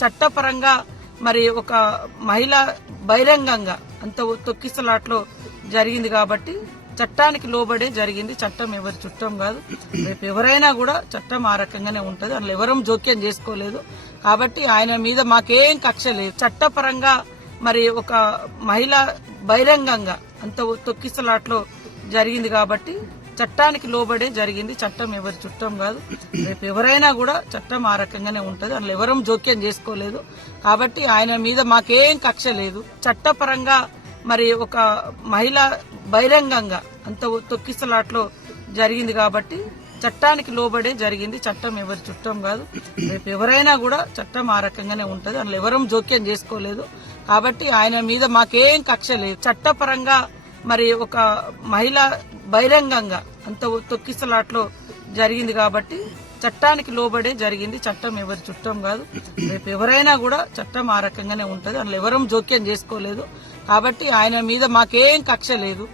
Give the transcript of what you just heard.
చట్టపరంగా మరి ఒక మహిళ బహిరంగంగా అంత తొక్కిసలాట్లో జరిగింది కాబట్టి చట్టానికి లోబడే జరిగింది. చట్టం ఎవరి చుట్టం కాదు. రేపు ఎవరైనా కూడా చట్టం ఆ రకంగానే ఉంటది. అందులో ఎవరం జోక్యం చేసుకోలేదు. కాబట్టి ఆయన మీద మాకేం కక్ష లేదు. చట్టపరంగా మరి ఒక మహిళ బహిరంగంగా అంత తొక్కిసలాట్లో జరిగింది కాబట్టి చట్టానికి లోబడే జరిగింది. చట్టం ఎవరి చుట్టం కాదు. రేపు ఎవరైనా కూడా చట్టం ఆ రకంగానే ఉంటది. అందులో ఎవరం జోక్యం చేసుకోలేదు. కాబట్టి ఆయన మీద మాకేం కక్ష లేదు. చట్టపరంగా మరి ఒక మహిళ బహిరంగంగా అంత తొక్కిసలాట్లో జరిగింది కాబట్టి చట్టానికి లోబడే జరిగింది. చట్టం ఎవరి చుట్టం కాదు. రేపు ఎవరైనా కూడా చట్టం ఆ రకంగానే ఉంటది. అందులో ఎవరం జోక్యం చేసుకోలేదు. కాబట్టి ఆయన మీద మాకేం కక్ష లేదు. చట్టపరంగా మరి ఒక మహిళ బహిరంగంగా అంత తొక్కిసలాట్లో జరిగింది కాబట్టి చట్టానికి లోబడే జరిగింది. చట్టం ఎవరి చుట్టం కాదు. రేపు ఎవరైనా కూడా చట్టం ఆ రకంగానే ఉంటది. అందులో ఎవరం జోక్యం చేసుకోలేదు. కాబట్టి ఆయన మీద మాకేం కక్ష లేదు.